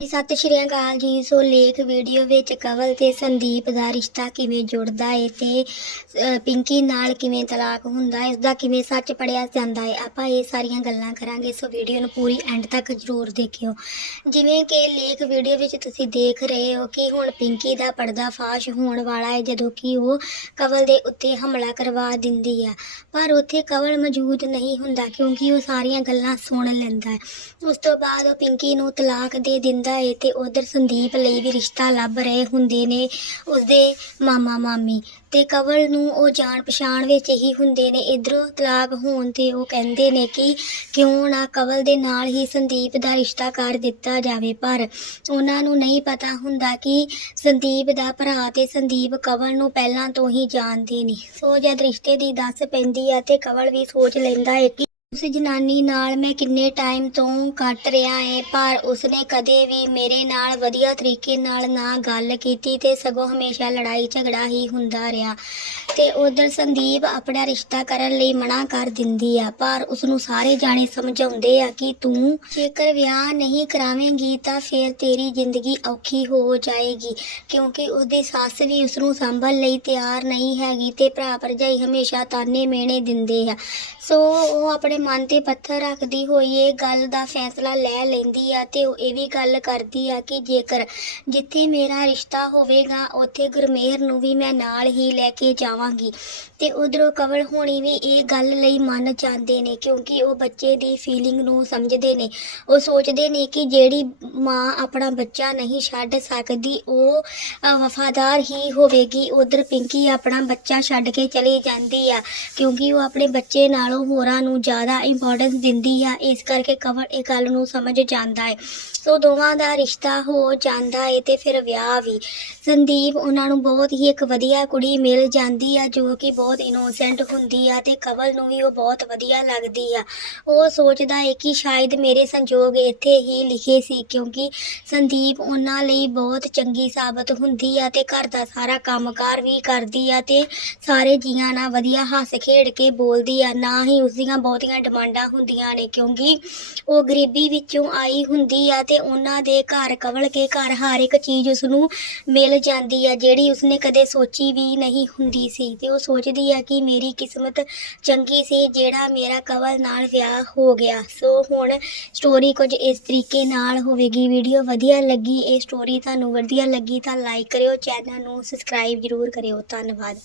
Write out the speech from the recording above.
ਸਤਿ ਸ਼੍ਰੀ ਅਕਾਲ ਜੀ। ਸੋ ਲੇਖ ਵੀਡੀਓ ਵਿੱਚ ਕਵਲ ਤੇ ਸੰਦੀਪ ਦਾ ਰਿਸ਼ਤਾ ਕਿਵੇਂ ਜੁੜਦਾ ਹੈ ਤੇ ਪਿੰਕੀ ਨਾਲ ਕਿਵੇਂ ਤਲਾਕ ਹੁੰਦਾ ਹੈ ਉਸਦਾ ਕਿਵੇਂ ਸੱਚ ਪੜਿਆ ਜਾਂਦਾ ਹੈ ਆਪਾਂ ਇਹ ਸਾਰੀਆਂ ਗੱਲਾਂ ਕਰਾਂਗੇ। ਸੋ ਵੀਡੀਓ ਨੂੰ ਪੂਰੀ ਐਂਡ ਤੱਕ ਜ਼ਰੂਰ ਦੇਖਿਓ। ਜਿਵੇਂ ਕਿ ਲੇਖ ਵੀਡੀਓ ਵਿੱਚ ਤੁਸੀਂ ਦੇਖ ਰਹੇ ਹੋ ਕਿ ਹੁਣ ਪਿੰਕੀ ਦਾ ਪਰਦਾ ਫਾਸ਼ ਹੋਣ ਵਾਲਾ ਹੈ ਜਦੋਂ ਕਿ ਉਹ ਕਵਲ ਦੇ ਉੱਤੇ ਹਮਲਾ ਕਰਵਾ ਦਿੰਦੀ ਆ। ਪਰ ਉੱਥੇ ਕਵਲ ਮੌਜੂਦ ਨਹੀਂ ਹੁੰਦਾ ਕਿਉਂਕਿ ਉਹ ਸਾਰੀਆਂ ਗੱਲਾਂ ਸੁਣ ਲੈਂਦਾ ਹੈ ਉਸ ਤੋਂ ਬਾਅਦ ਉਹ ਪਿੰਕੀ ਨੂੰ ਤਲਾਕ ਦੇ ਦਿੰਦਾ ਹੈ ਤੇ ਉਧਰ ਸੰਦੀਪ ਲਈ ਵੀ ਰਿਸ਼ਤਾ ਲੱਭ ਰਹੇ ਹੁੰਦੇ ਨੇ ਉਸਦੇ ਮਾਮਾ ਮਾਮੀ ਤੇ ਕਵਲ ਨੂੰ ਉਹ ਜਾਣ ਪਛਾਣ ਵਿੱਚ ਹੀ ਹੁੰਦੇ ਨੇ। ਇਧਰੋਂ ਤਲਾਕ ਹੋਣ ਤੇ ਉਹ ਕਹਿੰਦੇ ਨੇ ਕਿ ਕਿਉਂ ਨਾ ਕਵਲ ਦੇ ਨਾਲ ਹੀ ਸੰਦੀਪ ਦਾ ਰਿਸ਼ਤਾ ਕਰ ਦਿੱਤਾ ਜਾਵੇ, ਪਰ ਉਹਨਾਂ ਨੂੰ ਨਹੀਂ ਪਤਾ ਹੁੰਦਾ ਕਿ ਸੰਦੀਪ ਦਾ ਭਰਾ ਤੇ ਸੰਦੀਪ ਕਵਲ ਨੂੰ ਪਹਿਲਾਂ ਤੋਂ ਹੀ ਜਾਣਦੇ ਨੇ। ਸੋ ਜਦ ਰਿਸ਼ਤੇ ਦੀ ਦੱਸ ਪੈਂਦੀ ਹੈ ਤੇ ਕਵਲ ਵੀ ਸੋਚ ਲੈਂਦਾ ਹੈ ਕਿ ਉਸ ਜਨਾਨੀ ਨਾਲ ਮੈਂ ਕਿੰਨੇ ਟਾਈਮ ਤੋਂ ਕੱਟ ਰਿਹਾ ਹੈ ਪਰ ਉਸਨੇ ਕਦੇ ਵੀ ਮੇਰੇ ਨਾਲ ਵਧੀਆ ਤਰੀਕੇ ਨਾਲ ਨਾ ਗੱਲ ਕੀਤੀ ਤੇ ਸਗੋਂ ਹਮੇਸ਼ਾ ਲੜਾਈ ਝਗੜਾ ਹੀ ਹੁੰਦਾ ਰਿਹਾ। ਤੇ ਉਧਰ ਸੰਦੀਪ ਆਪਣਾ ਰਿਸ਼ਤਾ ਕਰਨ ਲਈ ਮਨਾ ਕਰ ਦਿੰਦੀ ਆ, ਪਰ ਉਸ ਨੂੰ ਸਾਰੇ ਜਾਣੇ ਸਮਝਾਉਂਦੇ ਆ ਕਿ ਤੂੰ ਜੇਕਰ ਵਿਆਹ ਨਹੀਂ ਕਰਾਵੇਂਗੀ ਤਾਂ ਫਿਰ ਤੇਰੀ ਜ਼ਿੰਦਗੀ ਔਖੀ ਹੋ ਜਾਏਗੀ, ਕਿਉਂਕਿ ਉਸਦੀ ਸੱਸ ਵੀ ਉਸ ਨੂੰ ਸੰਭਲ ਲਈ ਤਿਆਰ ਨਹੀਂ ਹੈਗੀ ਤੇ ਭਰਾ ਭਰਜਾਈ ਹਮੇਸ਼ਾ ਤਾਨੇ ਮੇਣੇ ਦਿੰਦੇ ਆ। ਸੋ ਉਹ ਆਪਣੇ ਮਨ ਤੇ ਪੱਥਰ ਰੱਖਦੀ ਹੋਈ ਇਹ ਗੱਲ ਦਾ ਫੈਸਲਾ ਲੈ ਲੈਂਦੀ ਆ ਤੇ ਉਹ ਇਹ ਵੀ ਗੱਲ ਕਰਦੀ ਆ ਕਿ ਜੇਕਰ ਜਿੱਥੇ ਮੇਰਾ ਰਿਸ਼ਤਾ ਹੋਵੇਗਾ, ਉੱਥੇ ਗੁਰਮੇਹਰ ਨੂੰ ਵੀ ਮੈਂ ਨਾਲ ਹੀ ਲੈ ਕੇ ਜਾਵਾਂਗੀ। ਤੇ ਉਧਰੋਂ ਕਵਲ ਹੋਣੀ ਵੀ ਇਹ ਗੱਲ ਲਈ ਮੰਨ ਜਾਂਦੇ ਨੇ, ਕਿਉਂਕਿ ਉਹ ਬੱਚੇ ਦੀ ਫੀਲਿੰਗ ਨੂੰ ਸਮਝਦੇ ਨੇ। ਉਹ ਸੋਚਦੇ ਨੇ ਕਿ ਜਿਹੜੀ ਮਾਂ ਆਪਣਾ ਬੱਚਾ ਨਹੀਂ ਛੱਡ ਸਕਦੀ, ਉਹ ਵਫਾਦਾਰ ਹੀ ਹੋਵੇਗੀ। ਉਧਰ ਪਿੰਕੀ ਆਪਣਾ ਬੱਚਾ ਛੱਡ ਕੇ ਚਲੀ ਜਾਂਦੀ ਆ, ਕਿਉਂਕਿ ਉਹ ਆਪਣੇ ਬੱਚੇ ਨਾਲੋਂ ਹੋਰਾਂ ਨੂੰ ਜ਼ਿਆਦਾ ਇੰਪੋਰਟੈਂਸ ਦਿੰਦੀ ਆ, ਇਸ ਕਰਕੇ ਕਵਲ ਇਹ ਗੱਲ ਨੂੰ ਸਮਝ ਜਾਂਦਾ ਹੈ। ਸੋ ਦੋਵਾਂ ਦਾ ਰਿਸ਼ਤਾ ਹੋ ਜਾਂਦਾ ਹੈ ਤੇ ਫਿਰ ਵਿਆਹ ਵੀ। ਸੰਦੀਪ, ਉਹਨਾਂ ਨੂੰ ਬਹੁਤ ਹੀ ਇੱਕ ਵਧੀਆ ਕੁੜੀ ਮਿਲ ਜਾਂਦੀ ਆ, ਜੋ ਕਿ ਬਹੁਤ ਇਨੋਸੈਂਟ ਹੁੰਦੀ ਆ ਤੇ ਕਵਲ ਨੂੰ ਵੀ ਉਹ ਬਹੁਤ ਵਧੀਆ ਲੱਗਦੀ ਆ। ਉਹ ਸੋਚਦਾ ਹੈ ਕਿ ਸ਼ਾਇਦ ਮੇਰੇ ਸੰਜੋਗ ਇੱਥੇ ਹੀ ਲਿਖੇ ਸੀ, ਕਿਉਂਕਿ ਸੰਦੀਪ ਉਹਨਾਂ ਲਈ ਬਹੁਤ ਚੰਗੀ ਸਾਬਤ ਹੁੰਦੀ ਆ ਤੇ ਘਰ ਦਾ ਸਾਰਾ ਕੰਮਕਾਰ ਵੀ ਕਰਦੀ ਆ ਤੇ ਸਾਰੇ ਜੀਆਂ ਨਾਲ ਵਧੀਆ ਹੱਸ ਖੇਡ ਕੇ ਬੋਲਦੀ ਆ, ਨਾ ਹੀ ਉਸ ਦੀਆਂ ਬਹੁਤੀਆਂ ਡਿਮਾਂਡਾਂ ਹੁੰਦੀਆਂ ਨੇ, ਕਿਉਂਕਿ ਉਹ ਗਰੀਬੀ ਵਿੱਚੋਂ ਆਈ ਹੁੰਦੀ ਆ ਤੇ ਉਹਨਾਂ ਦੇ ਘਰ ਕਵਲ ਕੇ ਘਰ ਹਰ ਇੱਕ ਚੀਜ਼ ਉਸ ਨੂੰ ਮਿਲ ਜਾਂਦੀ ਆ, ਜਿਹੜੀ ਉਸਨੇ ਕਦੇ ਸੋਚੀ ਵੀ ਨਹੀਂ ਹੁੰਦੀ ਸੀ। ਤੇ ਉਹ ਸੋਚਦੀ ਆ ਕਿ ਮੇਰੀ ਕਿਸਮਤ ਚੰਗੀ ਸੀ, ਜਿਹੜਾ ਮੇਰਾ ਕਵਲ ਨਾਲ ਵਿਆਹ ਹੋ ਗਿਆ। ਸੋ ਹੁਣ ਸਟੋਰੀ ਕੁਝ ਇਸ ਤਰੀਕੇ ਨਾਲ ਹੋਵੇਗੀ। ਵੀਡੀਓ ਵਧੀਆ ਲੱਗੀ, ਇਹ ਸਟੋਰੀ ਤੁਹਾਨੂੰ ਵਧੀਆ ਲੱਗੀ ਤਾਂ ਲਾਈਕ ਕਰਿਓ ਚੈਨਲ ਨੂੰ ਸਬਸਕ੍ਰਾਈਬ ਜ਼ਰੂਰ ਕਰਿਓ। ਧੰਨਵਾਦ।